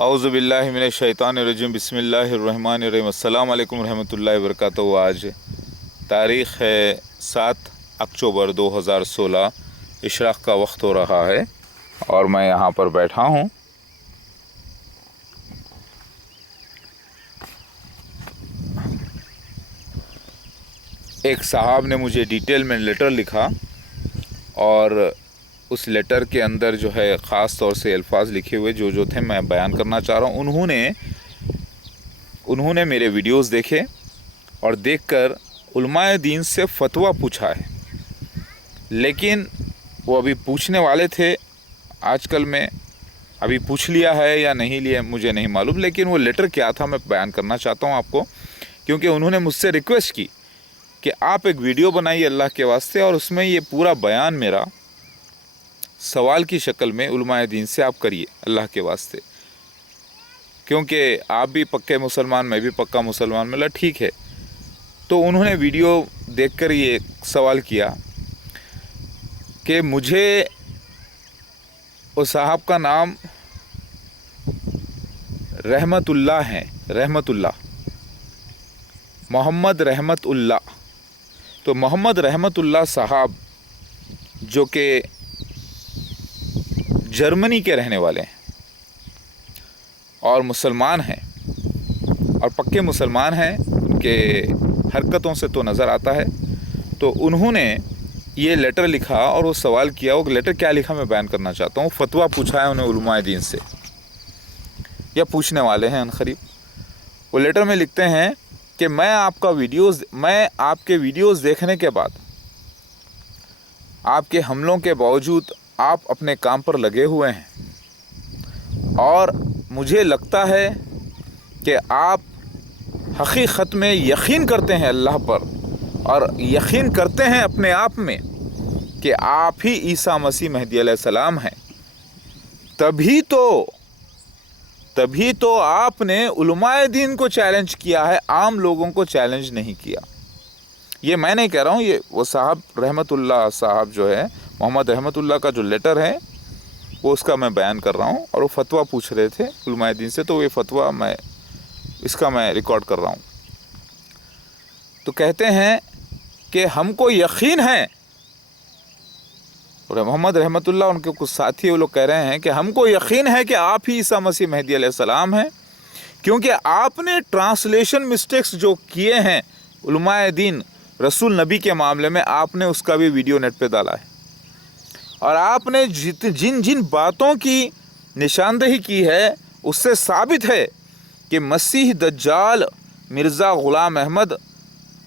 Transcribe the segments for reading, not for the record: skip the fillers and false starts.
औज़ु बिल्लाहि मिनश शैतानिर रजीम बिस्मिल्लाहिर्रहमानिर रहीम। अस्सलाम वालेकुम रहमतुल्लाहि व बरकातहू। आज तारीख़ है 7 अक्टूबर 2016। इशराक़ का वक्त हो रहा है और मैं यहाँ पर बैठा हूँ। एक साहब ने मुझे डिटेल में लेटर लिखा और उस लेटर के अंदर जो है ख़ास तौर से अल्फाज लिखे हुए जो थे मैं बयान करना चाह रहा हूँ। उन्होंने मेरे वीडियोस देखे और देखकर उलमाए दीन से फ़तवा पूछा है, लेकिन वो अभी पूछने वाले थे। आजकल में अभी पूछ लिया है या नहीं लिया मुझे नहीं मालूम, लेकिन वो लेटर क्या था मैं बयान करना चाहता हूँ आपको, क्योंकि उन्होंने मुझसे रिक्वेस्ट की कि आप एक वीडियो बनाइए अल्लाह के वास्ते और उसमें ये पूरा बयान मेरा सवाल की शक्ल में उलमाए दीन से आप करिए अल्लाह के वास्ते, क्योंकि आप भी पक्के मुसलमान, मैं भी पक्का मुसलमान। मतलब ठीक है। तो उन्होंने वीडियो देखकर ये सवाल किया कि मुझे उस साहब का नाम रहमतुल्लाह है, रहमतुल्लाह, मोहम्मद रहमतुल्लाह। तो मोहम्मद रहमतुल्लाह साहब जो कि जर्मनी के रहने वाले हैं और मुसलमान हैं और पक्के मुसलमान हैं, उनके हरकतों से तो नज़र आता है। तो उन्होंने ये लेटर लिखा और वो सवाल किया। वो लेटर क्या लिखा मैं बयान करना चाहता हूँ। फतवा पूछा है उन्हें उलमाए दीन से, या पूछने वाले हैं अनकरीब। वो लेटर में लिखते हैं कि मैं आपके वीडियोस देखने के बाद, आपके हमलों के बावजूद आप अपने काम पर लगे हुए हैं और मुझे लगता है कि आप हकीकत में यकीन करते हैं अल्लाह पर और यकीन करते हैं अपने आप में कि आप ही ईसा मसीह महदी अलैहिस्सलाम हैं। तभी तो आपने उलमाए दीन को चैलेंज किया है, आम लोगों को चैलेंज नहीं किया। ये मैं नहीं कह रहा हूँ, ये वो साहब रहमतुल्लाह साहब जो है, मोहम्मद रहमतुल्लाह का जो लेटर है वो उसका मैं बयान कर रहा हूँ। और वो फतवा पूछ रहे थे उलमाए दीन से, तो ये फतवा मैं रिकॉर्ड कर रहा हूँ। तो कहते हैं कि हमको यकीन है, और मोहम्मद रहमतुल्लाह उनके कुछ साथी वो लोग कह रहे हैं कि हमको यकीन है कि आप ही ईसा मसीह महदी अलैहिस्सलाम हैं, क्योंकि आपने ट्रांसलेशन मिस्टेक्स जो किए हैं उलमाए दीन रसूल नबी के मामले में, आपने उसका भी वीडियो नेट पे डाला है और आपने जिन जिन बातों की निशानदेही की है उससे साबित है कि मसीह दज्जाल मिर्ज़ा ग़ुलाम अहमद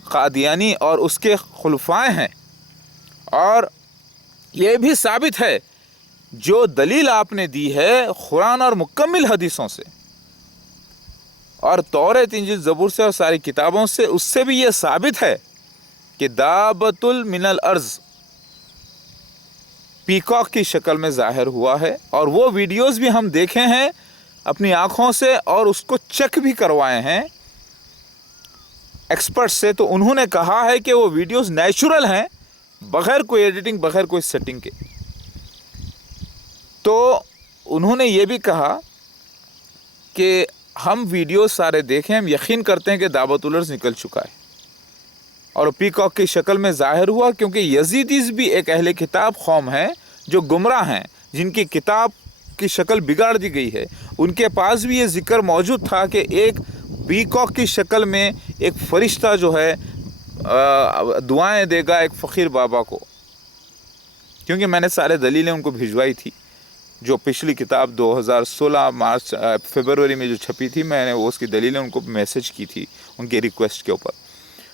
क़ादियानी और उसके खुलफाए हैं। और ये भी साबित है जो दलील आपने दी है कुरान और मुकम्मिल हदीसों से और तौरात इंजील ज़बूर से और सारी किताबों से, उससे भी ये साबित है कि दाबतुल मिनल अर्ज़ पीकॉक की शक्ल में ज़ाहिर हुआ है। और वो वीडियोस भी हम देखे हैं अपनी आँखों से और उसको चेक भी करवाए हैं एक्सपर्ट से। तो उन्होंने कहा है कि वो वीडियोस नेचुरल हैं, बग़ैर कोई एडिटिंग, बग़ैर कोई सेटिंग के। तो उन्होंने ये भी कहा कि हम वीडियो सारे देखें, हम यकीन करते हैं कि दावतुल अर्ज़ निकल चुका है और पीकॉक की शक्ल में ज़ाहिर हुआ, क्योंकि यजीदीज़ भी एक अहले किताब कौम है जो गुमराह हैं, जिनकी किताब की शक्ल बिगाड़ दी गई है। उनके पास भी ये ज़िक्र मौजूद था कि एक पीकॉक की शक्ल में एक फ़रिश्ता जो है दुआएं देगा एक फ़कीर बाबा को, क्योंकि मैंने सारे दलीलें उनको भिजवाई थी। जो पिछली किताब 2016 फरवरी में जो छपी थी, मैंने वो उसकी दलीलें उनको मैसेज की थी उनकी रिक्वेस्ट के ऊपर।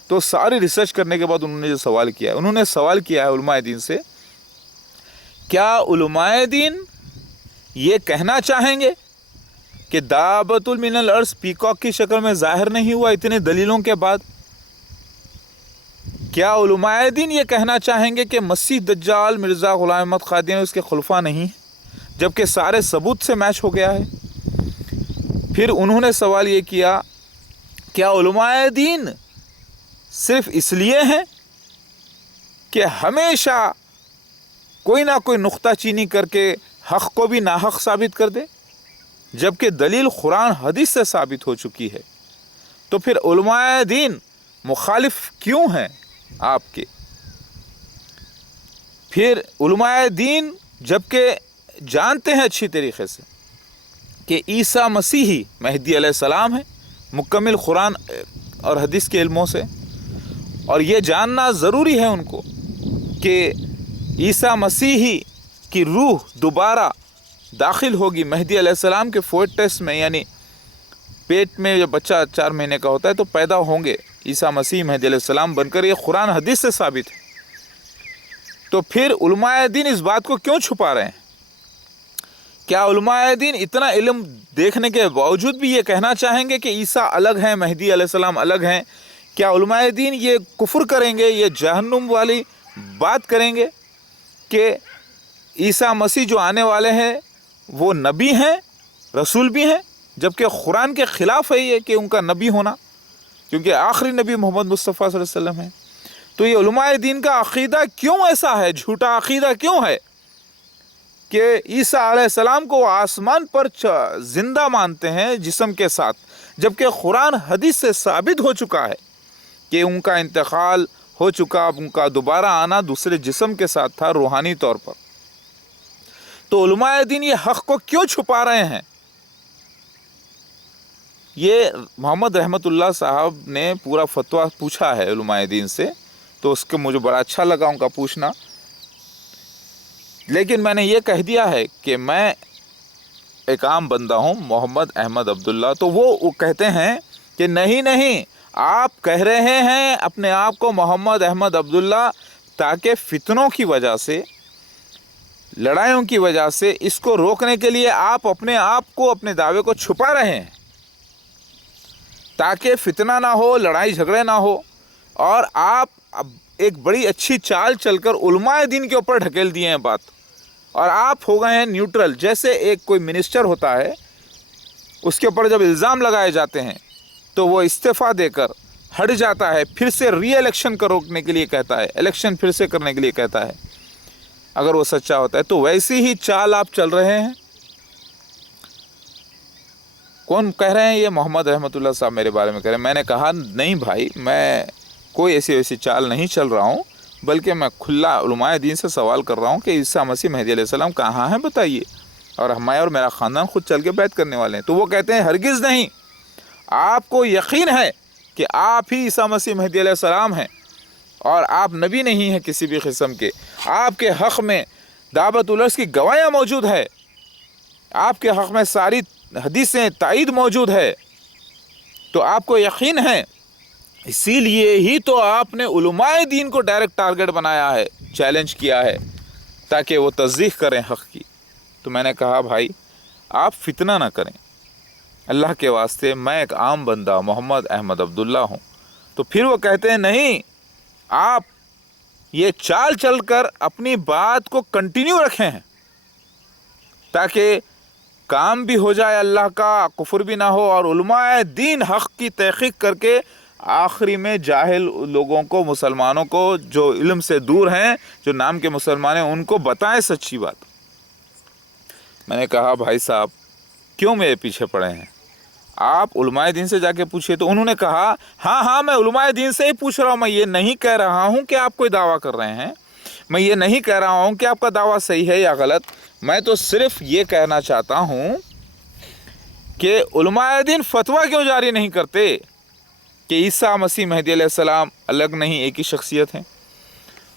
तो सारी रिसर्च करने के बाद उन्होंने जो सवाल किया है, उन्होंने सवाल किया है उलमाए दीन से, क्या उलमाए दीन ये कहना चाहेंगे कि दाबतुल मिनल अर्ज़ पीकॉक की शक्ल में ज़ाहिर नहीं हुआ इतने दलीलों के बाद? क्या उलमाए दीन ये कहना चाहेंगे कि मसीह दज्जाल मिर्ज़ा ग़ुलाम अहमद क़ादियानी उसके खुलफा नहीं है, जबकि सारे सबूत से मैच हो गया है? फिर उन्होंने सवाल ये किया, क्या उलमाए दीन सिर्फ इसलिए हैं कि हमेशा कोई ना कोई नुक्ता चीनी करके हक़ को भी नाहक़ साबित कर दे? جبکہ دلیل قرآن حدیث سے ثابت ہو چکی ہے، تو پھر علماء دین مخالف کیوں ہیں آپ کے؟ پھر علماء دین جبکہ جانتے ہیں اچھی طریقے سے کہ عیسیٰ مسیحی مہدی علیہ السلام ہے، مکمل قرآن اور حدیث کے علموں سے، اور یہ جاننا ضروری ہے ان کو کہ عیسیٰ مسیحی کی روح دوبارہ داخل ہوگی مہدی علیہ السلام کے فوٹس میں، یعنی پیٹ میں جب بچہ 4 مہینے کا ہوتا ہے تو پیدا ہوں گے عیسیٰ مسیح مہدی علیہ السلام بن کر، یہ قرآن حدیث سے ثابت ہے۔ تو پھر علماء دین اس بات کو کیوں چھپا رہے ہیں؟ کیا علماء دین اتنا علم دیکھنے کے باوجود بھی یہ کہنا چاہیں گے کہ عیسیٰ الگ ہیں، مہدی علیہ السلام الگ ہیں؟ کیا علماء دین یہ کفر کریں گے، یہ جہنم والی بات کریں گے کہ عیسیٰ مسیح جو آنے والے ہیں وہ نبی ہیں، رسول بھی ہیں، جبکہ قرآن کے خلاف ہے یہ کہ ان کا نبی ہونا، کیونکہ آخری نبی محمد مصطفیٰ صلی اللہ علیہ وسلم ہے؟ تو یہ علماء دین کا عقیدہ کیوں ایسا ہے، جھوٹا عقیدہ کیوں ہے کہ عیسیٰ علیہ السلام کو آسمان پر زندہ مانتے ہیں جسم کے ساتھ، جبکہ قرآن حدیث سے ثابت ہو چکا ہے کہ ان کا انتقال ہو چکا، ان کا دوبارہ آنا دوسرے جسم کے ساتھ تھا روحانی طور پر؟ تو علماء دین یہ حق کو کیوں چھپا رہے ہیں؟ یہ محمد رحمت اللہ صاحب نے پورا فتویٰ پوچھا ہے علماء دین سے، تو اس کو مجھے بڑا اچھا لگا ان کا پوچھنا، لیکن میں نے یہ کہہ دیا ہے کہ میں ایک عام بندہ ہوں، محمد احمد عبداللہ۔ تو وہ کہتے ہیں کہ نہیں، آپ کہہ رہے ہیں اپنے آپ کو محمد احمد عبداللہ تاکہ فتنوں کی وجہ سے، لڑائیوں کی وجہ سے اس کو روکنے کے لیے آپ اپنے آپ کو، اپنے دعوے کو چھپا رہے ہیں تاکہ فتنہ نہ ہو، لڑائی جھگڑے نہ ہو، اور آپ اب ایک بڑی اچھی چال چل کر علماء دین کے اوپر ڈھکیل دیے ہیں بات، اور آپ ہو گئے ہیں نیوٹرل۔ جیسے ایک کوئی منسٹر ہوتا ہے، اس کے اوپر جب الزام لگائے جاتے ہیں تو وہ استعفیٰ دے کر ہٹ جاتا ہے، پھر سے ری الیکشن کو روکنے کے لیے کہتا ہے، الیکشن پھر سے کرنے کے لیے کہتا ہے اگر وہ سچا ہوتا ہے۔ تو ویسی ہی چال آپ چل رہے ہیں۔ کون کہہ رہے ہیں؟ یہ محمد رحمت اللہ صاحب میرے بارے میں کہہ رہے ہیں۔ میں نے کہا نہیں بھائی، میں کوئی ایسی چال نہیں چل رہا ہوں، بلکہ میں کھلا علماء دین سے سوال کر رہا ہوں کہ عیسیٰ مسیح مہدی علیہ السلام کہاں ہیں بتائیے، اور میں اور میرا خاندان خود چل کے بیعت کرنے والے ہیں۔ تو وہ کہتے ہیں ہرگز نہیں، آپ کو یقین ہے کہ آپ ہی عیسیٰ مسیح مہدی علیہ السلام ہیں، اور آپ نبی نہیں ہیں کسی بھی قسم کے، آپ کے حق میں دعوت الارض کی گواہیاں موجود ہے، آپ کے حق میں ساری حدیثیں تائید موجود ہے، تو آپ کو یقین ہے، اسی لیے ہی تو آپ نے علماء دین کو ڈائریکٹ ٹارگٹ بنایا ہے، چیلنج کیا ہے تاکہ وہ تصدیق کریں حق کی۔ تو میں نے کہا بھائی آپ فتنہ نہ کریں، اللہ کے واسطے، میں ایک عام بندہ محمد احمد عبداللہ ہوں۔ تو پھر وہ کہتے ہیں نہیں، آپ یہ چال چل کر اپنی بات کو کنٹینیو رکھیں ہیں تاکہ کام بھی ہو جائے اللہ کا، کفر بھی نہ ہو، اور علماء دین حق کی تحقیق کر کے آخری میں جاہل لوگوں کو، مسلمانوں کو جو علم سے دور ہیں، جو نام کے مسلمان ہیں، ان کو بتائیں سچی بات۔ میں نے کہا بھائی صاحب کیوں میرے پیچھے پڑے ہیں، آپ علماء دین سے جا کے پوچھئے۔ تو انہوں نے کہا ہاں میں علماء دین سے ہی پوچھ رہا ہوں، میں یہ نہیں کہہ رہا ہوں کہ آپ کوئی دعویٰ کر رہے ہیں، میں یہ نہیں کہہ رہا ہوں کہ آپ کا دعویٰ صحیح ہے یا غلط، میں تو صرف یہ کہنا چاہتا ہوں کہ علماء دین فتویٰ کیوں جاری نہیں کرتے کہ عیسیٰ مسیح مہدی علیہ السلام الگ نہیں، ایک ہی شخصیت ہیں؟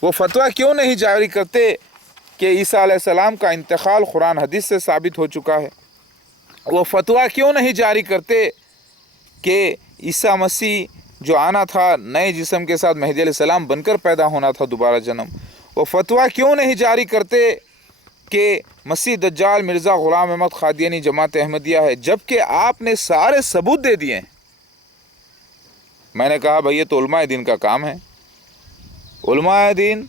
وہ فتویٰ کیوں نہیں جاری کرتے کہ عیسیٰ علیہ السلام کا انتقال قرآن حدیث سے ثابت ہو چکا ہے؟ وہ فتویٰ کیوں نہیں جاری کرتے کہ عیسیٰ مسیح جو آنا تھا نئے جسم کے ساتھ مہدی علیہ السلام بن کر پیدا ہونا تھا دوبارہ جنم؟ وہ فتویٰ کیوں نہیں جاری کرتے کہ مسیح دجال مرزا غلام احمد قادیانی جماعت احمدیہ ہے، جبکہ آپ نے سارے ثبوت دے دیے ہیں؟ میں نے کہا بھئی یہ تو علماء دین کا کام ہے، علماء دین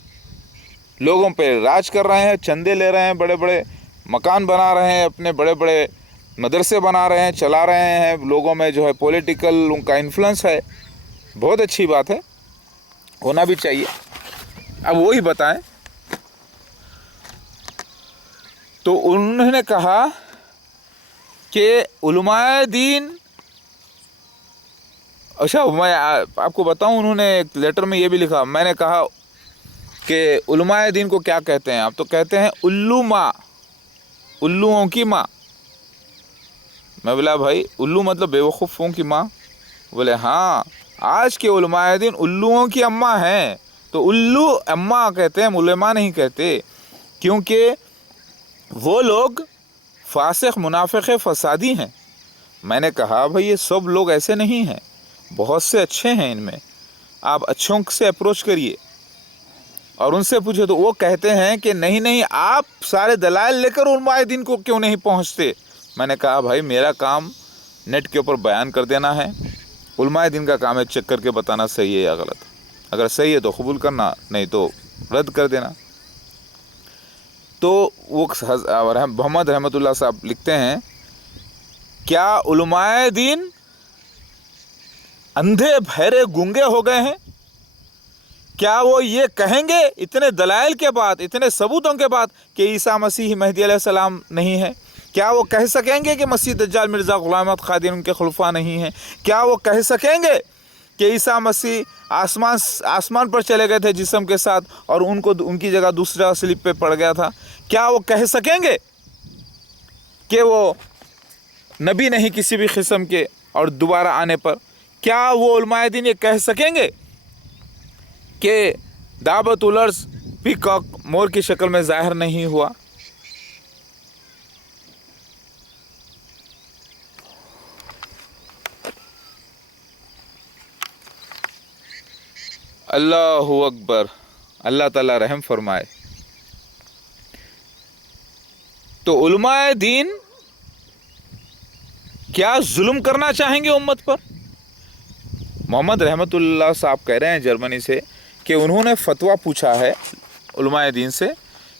لوگوں پہ راج کر رہے ہیں، چندے لے رہے ہیں، بڑے بڑے مکان بنا رہے ہیں، اپنے بڑے بڑے مدرسے بنا رہے ہیں، چلا رہے ہیں، لوگوں میں جو ہے پولیٹیکل ان کا انفلوئنس ہے، بہت اچھی بات ہے، ہونا بھی چاہیے۔ اب وہی بتائیں۔ تو انہوں نے کہا کہ علماء دین، اچھا میں آپ کو بتاؤں، انہوں نے ایک لیٹر میں یہ بھی لکھا، میں نے کہا کہ علماء دین کو کیا کہتے ہیں آپ؟ تو کہتے ہیں الو ماں، الوؤں کی ماں۔ میں بولا بھائی الو مطلب بے وقوفوں کی ماں؟ بولے ہاں، آج کے علماء دین الوؤں کی اماں ہیں۔ تو الو اماں کہتے ہیں، علماء نہیں کہتے، کیونکہ وہ لوگ فاسق، منافق، فسادی ہیں۔ میں نے کہا بھائی یہ سب لوگ ایسے نہیں ہیں، بہت سے اچھے ہیں ان میں، آپ اچھوں سے اپروچ کریے اور ان سے پوچھے۔ تو وہ کہتے ہیں کہ نہیں نہیں، آپ سارے دلائل لے کر علماء دین کو کیوں نہیں پہنچتے؟ میں نے کہا بھائی میرا کام نیٹ کے اوپر بیان کر دینا ہے، علماء دین کا کام ہے چیک کر کے بتانا صحیح ہے یا غلط۔ اگر صحیح ہے تو قبول کرنا، نہیں تو رد کر دینا۔ تو وہ محمد رحمۃ اللہ صاحب لکھتے ہیں، کیا علماء دین اندھے بہرے گونگے ہو گئے ہیں؟ کیا وہ یہ کہیں گے اتنے دلائل کے بعد، اتنے ثبوتوں کے بعد کہ عیسیٰ مسیح مہدی علیہ السلام نہیں ہے؟ کیا وہ کہہ سکیں گے کہ مسیح دجال مرزا غلام احمد قادری ان کے خلفاء نہیں ہیں؟ کیا وہ کہہ سکیں گے کہ عیسیٰ مسیح آسمان پر چلے گئے تھے جسم کے ساتھ اور ان کی جگہ دوسرا صلیب پہ پڑ گیا تھا؟ کیا وہ کہہ سکیں گے کہ وہ نبی نہیں کسی بھی قسم کے اور دوبارہ آنے پر؟ کیا وہ علماء دین یہ کہہ سکیں گے کہ دعوت الارض پیکاک مور کی شکل میں ظاہر نہیں ہوا؟ اللہ اکبر، اللہ تعالیٰ رحم فرمائے۔ تو علماء دین کیا ظلم کرنا چاہیں گے امت پر؟ محمد رحمۃ اللہ صاحب کہہ رہے ہیں جرمنی سے کہ انہوں نے فتویٰ پوچھا ہے علماء دین سے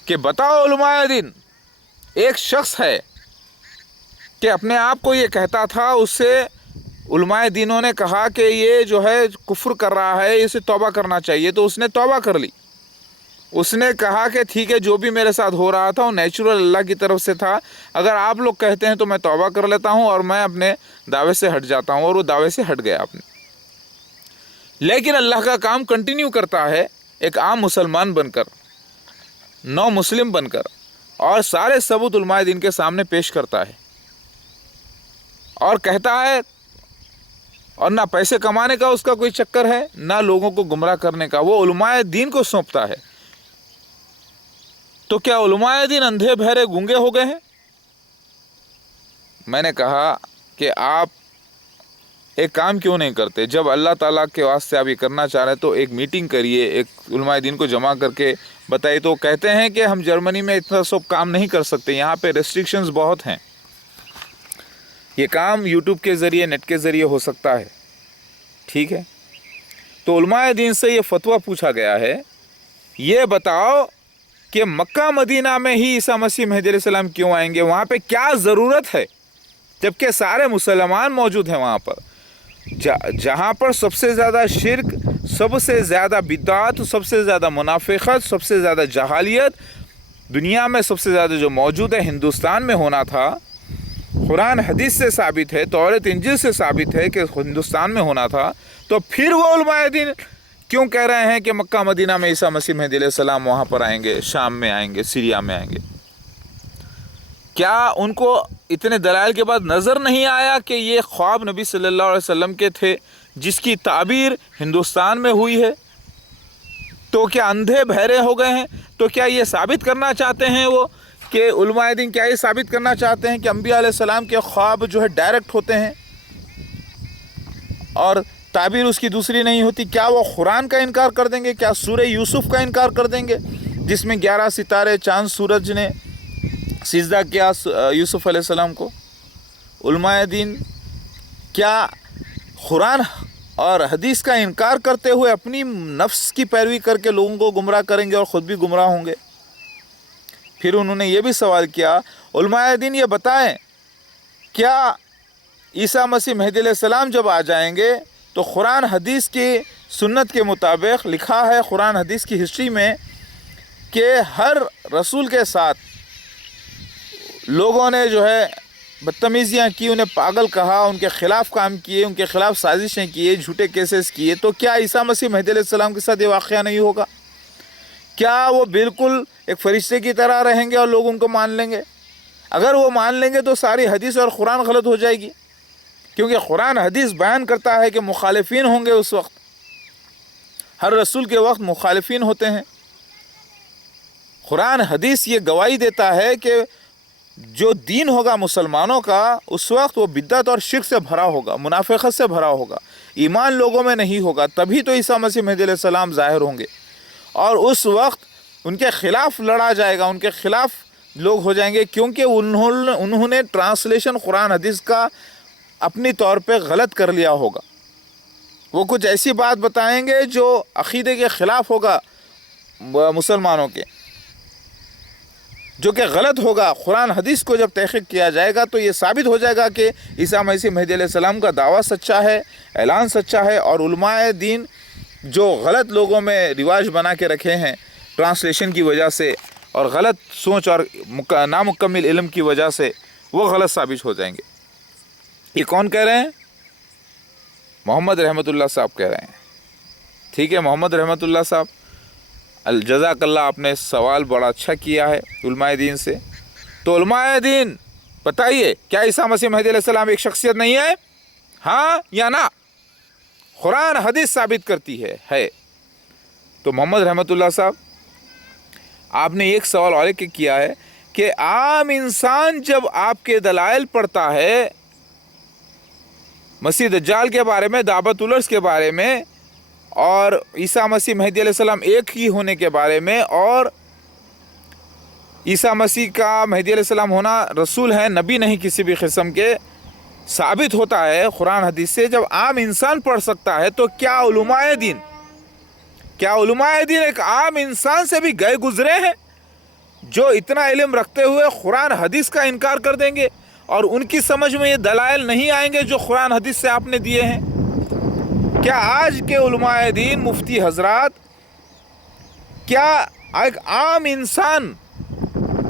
کہ بتاؤ علماء دین، ایک شخص ہے کہ اپنے آپ کو یہ کہتا تھا، اس سے علماء دینوں نے کہا کہ یہ جو ہے کفر کر رہا ہے، اسے توبہ کرنا چاہیے، تو اس نے توبہ کر لی۔ اس نے کہا کہ ٹھیک ہے، جو بھی میرے ساتھ ہو رہا تھا وہ نیچرل اللہ کی طرف سے تھا، اگر آپ لوگ کہتے ہیں تو میں توبہ کر لیتا ہوں اور میں اپنے دعوے سے ہٹ جاتا ہوں، اور وہ دعوے سے ہٹ گیا اپنے۔ لیکن اللہ کا کام کنٹینیو کرتا ہے، ایک عام مسلمان بن کر، نو مسلم بن کر، اور سارے ثبوت علماء دین کے سامنے پیش کرتا ہے اور کہتا ہے، اور نہ پیسے کمانے کا اس کا کوئی چکر ہے، نہ لوگوں کو گمراہ کرنے کا، وہ علماء دین کو سونپتا ہے۔ تو کیا علماء دین اندھے بہرے گونگے ہو گئے ہیں؟ میں نے کہا کہ آپ ایک کام کیوں نہیں کرتے؟ جب اللہ تعالیٰ کے واسطے آپ یہ کرنا چاہ رہے ہیں تو ایک میٹنگ کریے، ایک علماء دین کو جمع کر کے بتائیے۔ تو کہتے ہیں کہ ہم جرمنی میں اتنا سب کام نہیں کر سکتے، یہاں پہ ریسٹرکشنز بہت ہیں، یہ کام یوٹیوب کے ذریعے، نیٹ کے ذریعے ہو سکتا ہے، ٹھیک ہے؟ تو علماء دین سے یہ فتویٰ پوچھا گیا ہے، یہ بتاؤ کہ مکہ مدینہ میں ہی عیسیٰ مسیح مہدی علیہ السلام کیوں آئیں گے؟ وہاں پہ کیا ضرورت ہے جبکہ سارے مسلمان موجود ہیں وہاں پر، جہاں پر سب سے زیادہ شرک، سب سے زیادہ بدعات، سب سے زیادہ منافقت، سب سے زیادہ جہالیت دنیا میں سب سے زیادہ جو موجود ہے ہندوستان میں ہونا تھا۔ قرآن حدیث سے ثابت ہے، تورات انجیل سے ثابت ہے کہ ہندوستان میں ہونا تھا، تو پھر وہ علماء دین کیوں کہہ رہے ہیں کہ مکہ مدینہ میں عیسیٰ مسیح مہدی علیہ السلام وہاں پر آئیں گے، شام میں آئیں گے، سیریا میں آئیں گے؟ کیا ان کو اتنے دلائل کے بعد نظر نہیں آیا کہ یہ خواب نبی صلی اللہ علیہ وسلم کے تھے جس کی تعبیر ہندوستان میں ہوئی ہے؟ تو کیا اندھے بہرے ہو گئے ہیں؟ تو کیا یہ ثابت کرنا چاہتے ہیں وہ کہ علماء دین کیا یہ ثابت کرنا چاہتے ہیں کہ انبیاء علیہ السلام کے خواب جو ہے ڈائریکٹ ہوتے ہیں اور تعبیر اس کی دوسری نہیں ہوتی؟ کیا وہ قرآن کا انکار کر دیں گے؟ کیا سورہ یوسف کا انکار کر دیں گے جس میں 11 ستارے، چاند، سورج نے سجدہ کیا یوسف علیہ السلام کو؟ علماء دین کیا قرآن اور حدیث کا انکار کرتے ہوئے اپنی نفس کی پیروی کر کے لوگوں کو گمراہ کریں گے اور خود بھی گمراہ ہوں گے؟ پھر انہوں نے یہ بھی سوال کیا، علماء دین یہ بتائیں کیا عیسیٰ مسیح مہدی علیہ السلام جب آ جائیں گے تو قرآن حدیث کی سنت کے مطابق لکھا ہے قرآن حدیث کی ہسٹری میں کہ ہر رسول کے ساتھ لوگوں نے جو ہے बदतमीजियाँ की, उन्हें पागल कहा, उनके ख़िलाफ़ काम किए, उनके ख़िलाफ़ साजिशें किए, झूठे केसेस किए, तो क्या ईसा मसीह मेहदी अलैहिस्सलाम के साथ ये वाक़या नहीं होगा? क्या वो बिल्कुल एक फ़रिश्ते की तरह रहेंगे और लोग उनको मान लेंगे? अगर वो मान लेंगे तो सारी हदीस और कुरान गलत हो जाएगी, क्योंकि कुरान हदीस बयान करता है कि मुखालिफिन होंगे उस वक्त। हर रसूल के वक्त मुखालिफिन होते हैं। कुरान हदीस ये गवाही देता है कि जो दीन होगा मुसलमानों का उस वक्त वो बिद्दत और शिर्क से भरा होगा, मुनाफिकत से भरा होगा, ईमान लोगों में नहीं होगा। तभी तो ईसा मसीह मेहदी अलैहिस्सलाम ज़ाहिर होंगे और उस वक्त उनके ख़िलाफ़ लड़ा जाएगा, उनके ख़िलाफ़ लोग हो जाएंगे, क्योंकि उन्होंने ट्रांसलेशन कुरान हदीस का अपनी तौर पे गलत कर लिया होगा। वो कुछ ऐसी बात बताएंगे जो अक़ीदे के ख़िलाफ़ होगा मुसलमानों के, जो कि गलत होगा। कुरान हदीस को जब तहक़ीक़ किया जाएगा तो ये साबित हो जाएगा कि ईसा मसीह मेहदी अलैहिस्सलाम का दावा सच्चा है, ऐलान सच्चा है, और उलमाए दीन जो गलत लोगों में रिवाज बना के रखे हैं ट्रांसलेशन की वजह से और गलत सोच और नामुकम्मिल इल्म की वजह से, वो गलत साबित हो जाएंगे। ये कौन कह रहे हैं? मोहम्मद रहमतुल्लाह साहब कह रहे हैं। ठीक है, मोहम्मद रहमतुल्लाह साहब, जज़ाकल्लाह, आपने सवाल बड़ा अच्छा किया है उलमाए दीन से। तो उलमाए दीन बताइए, क्या ईसा मसीह मेहदी अलैहिस्सलाम एक शख्सियत नहीं है? हाँ या ना? कुरान हदीस साबित करती है। तो मोहम्मद रहमतुल्लाह साहब, आपने एक सवाल और एक किया है कि आम इंसान जब आपके दलाइल पढ़ता है मसीह दज्जाल के बारे में, दावत उलर्स के बारे में, और ईसा मसीह मेहदी अलैहिस्सलाम एक ही होने के बारे में, और ईसा मसीह का मेहदी अलैहिस्सलाम होना रसूल है, नबी नहीं किसी भी किस्म के, साबित होता है कुरान हदीस से, जब आम इंसान पढ़ सकता है, तो क्या उलमाए दीन एक आम इंसान से भी गए गुजरे हैं जो इतना इल्म रखते हुए कुरान हदीस का इनकार कर देंगे और उनकी समझ में ये दलाइल नहीं आएंगे जो कुरान हदीस से आपने दिए हैं? क्या आज के उलमाए दीन, मुफ्ती हजरात, क्या एक आम इंसान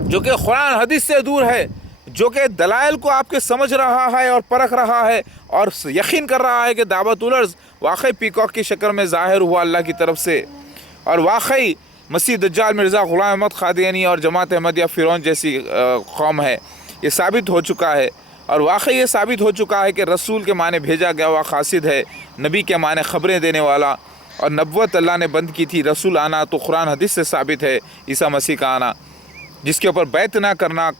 जो कि कुरान हदीस से दूर है, जो कि दलाइल को आपके समझ रहा है और परख रहा है और यकीन कर रहा है कि दावत उलर्स वाकई पीकॉक की शक्ल में ज़ाहिर हुआ अल्लाह की तरफ से, और वाकई मसीह दज्जाल मिर्ज़ा ग़ुलाम अहमद क़ादियानी और जमात अहमदिया फ़िरौन जैसी कौम है, ये साबित हो चुका है। और वाकई ये साबित हो चुका है कि रसूल के माने भेजा गया हुआ क़ासिद है, नबी के माने ख़बरें देने वाला, और नबुव्वत अल्लाह ने बंद की थी, रसूल आना तो कुरान हदीस से साबित है, ईसा मसीह का आना जिसके ऊपर बैत ना करना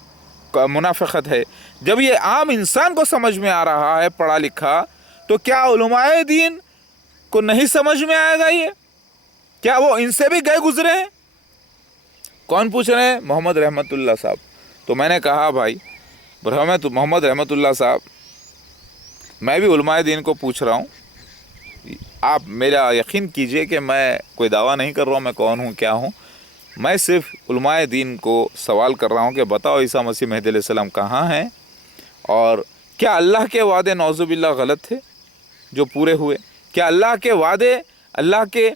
मुनाफ़िक़त है। जब ये आम इंसान को समझ में आ रहा है पढ़ा लिखा, तो क्या उलमाए दीन को नहीं समझ में आएगा? ये क्या वो इनसे भी गए गुजरे हैं? कौन पूछ रहे हैं? मोहम्मद रहमतुल्लाह साहब। तो मैंने कहा भाई मोहम्मद रहमतुल्लाह साहब, मैं भी उलमाए दीन को पूछ रहा हूँ, आप मेरा यकीन कीजिए कि मैं कोई दावा नहीं कर रहा हूँ मैं कौन हूँ क्या हूँ, मैं सिर्फ उलमाए दीन को सवाल कर रहा हूँ कि बताओ ईसा मसीह मेहदी अलैहिस्सलाम कहाँ हैं, और क्या अल्लाह के वादे नौज़ुबिल्लाह गलत थे जो पूरे हुए? क्या अल्लाह के वादे, अल्लाह के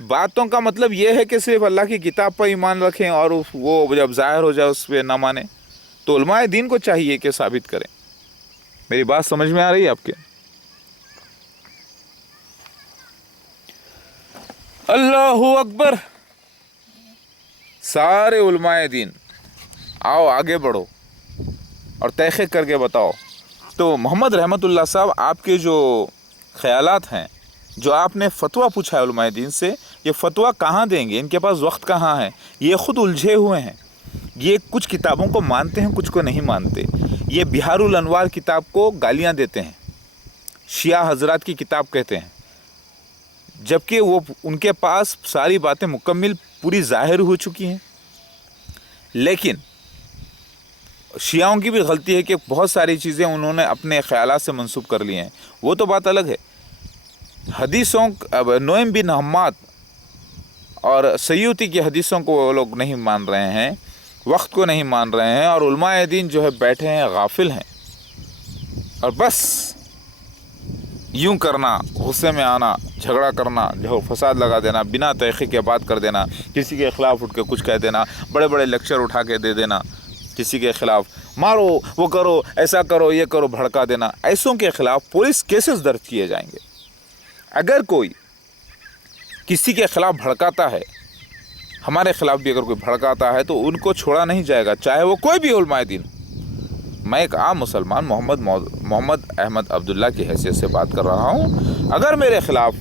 बातों का मतलब ये है कि सिर्फ अल्लाह की किताब पर ईमान रखें और वो जब ज़ाहिर हो जाए उस पर ना माने? तो उलमाए दीन को चाहिए कि साबित करें। मेरी बात समझ में आ रही है आपके? अल्लाहु अकबर। सारे उलमाए दीन आओ आगे बढ़ो और तहक़ीक़ करके बताओ। तो मोहम्मद रहमतुल्लाह साहब, आपके जो ख़यालात हैं, जो आपने फ़तवा पूछा है उलमाए दीन से, ये फ़तवा कहाँ देंगे? इनके पास वक्त कहाँ है? ये ख़ुद उलझे हुए हैं। ये कुछ किताबों को मानते हैं, कुछ को नहीं मानते। ये बिहारुल अनवार किताब को गालियाँ देते हैं, शिया हजरात की किताब कहते हैं, जबकि वो उनके पास सारी बातें मुकम्मिल पूरी ज़ाहिर हो चुकी हैं। लेकिन शियाओं की भी गलती है कि बहुत सारी चीज़ें उन्होंने अपने ख़यालात से मंसूब कर ली हैं, वो तो बात अलग है। हदीसों, नोएम बिन हम्माद और सयूती की हदीसों को वो लोग नहीं मान रहे हैं, वक्त को नहीं मान रहे हैं, और उलमाए दीन जो है बैठे हैं, गाफिल हैं, और बस यूं करना, गुस्से में आना, झगड़ा करना, जो फसाद लगा देना, बिना तहक़ीक़ के बात कर देना, किसी के ख़िलाफ़ उठ के कुछ कह देना, बड़े बड़े लेक्चर उठा के दे देना किसी के ख़िलाफ़, मारो, वो करो, ऐसा करो, ये करो, भड़का देना, ऐसों के खिलाफ पुलिस केसेस दर्ज किए जाएंगे। अगर कोई किसी के खिलाफ भड़काता है, हमारे खिलाफ भी अगर कोई भड़काता है, तो उनको छोड़ा नहीं जाएगा, चाहे वो कोई भी उलमाए दीन। मैं एक आम मुसलमान मोहम्मद अहमद अब्दुल्ला की हैसियत से बात कर रहा हूँ। अगर मेरे खिलाफ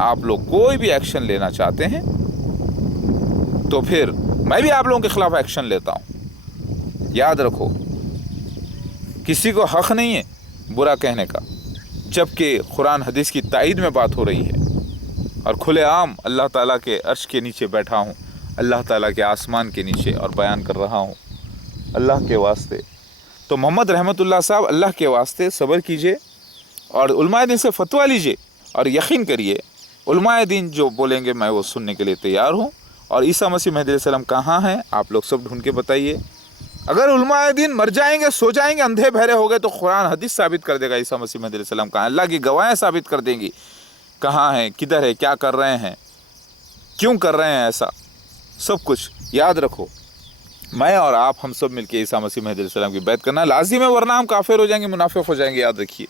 आप लोग कोई भी एक्शन लेना चाहते हैं तो फिर मैं भी आप लोगों के खिलाफ एक्शन लेता हूँ। याद रखो, किसी को हक नहीं है बुरा कहने का, जबकि कुरान हदीस की ताईद में बात हो रही है और खुलेआम अल्लाह ताला के अर्श के नीचे बैठा हूँ, अल्लाह ताला के आसमान के नीचे, और बयान कर रहा हूँ अल्लाह के वास्ते। तो मोहम्मद रहमतुल्लाह साहब, अल्लाह के वास्ते सब्र कीजिए और उलमाए दीन से फतवा लीजिए, और यकीन करिए उलमाए दीन जो बोलेंगे मैं वो सुनने के लिए तैयार हूँ। और ईसा मसीह महदी अलैहिस्सलाम कहाँ हैं, आप लोग सब ढूंढ के बताइए। अगर उलमाए दीन मर जाएंगे, सो जाएंगे, अंधे बहरे हो गए, तो कुरान हदीस साबित कर देगा ईसा मसीह महदी अलैहिस्सलाम कहाँ, अल्लाह की गवाहें साबित कर देंगी कहाँ हैं, किधर है, क्या कर रहे हैं, क्यों कर रहे हैं, ऐसा सब कुछ। याद रखो, मैं और आप, हम सब मिलके ईसा मसीह महदी अलैहिस्सलाम की बैत करना लाजिम है, वरना हम काफिर हो जाएंगे, मुनाफिक हो जाएंगे, याद रखिए,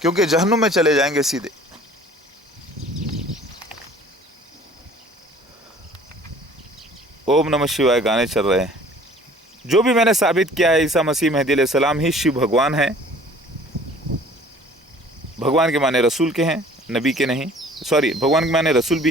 क्योंकि जहन्नुम में चले जाएंगे सीधे। ओम नमः शिवाय गाने चल रहे हैं। जो भी मैंने साबित किया है, ईसा मसीह महदी अलैहिस्सलाम ही शिव भगवान है। भगवान के माने रसूल के हैं, नबी के नहीं। सॉरी, भगवान के माने रसूल भी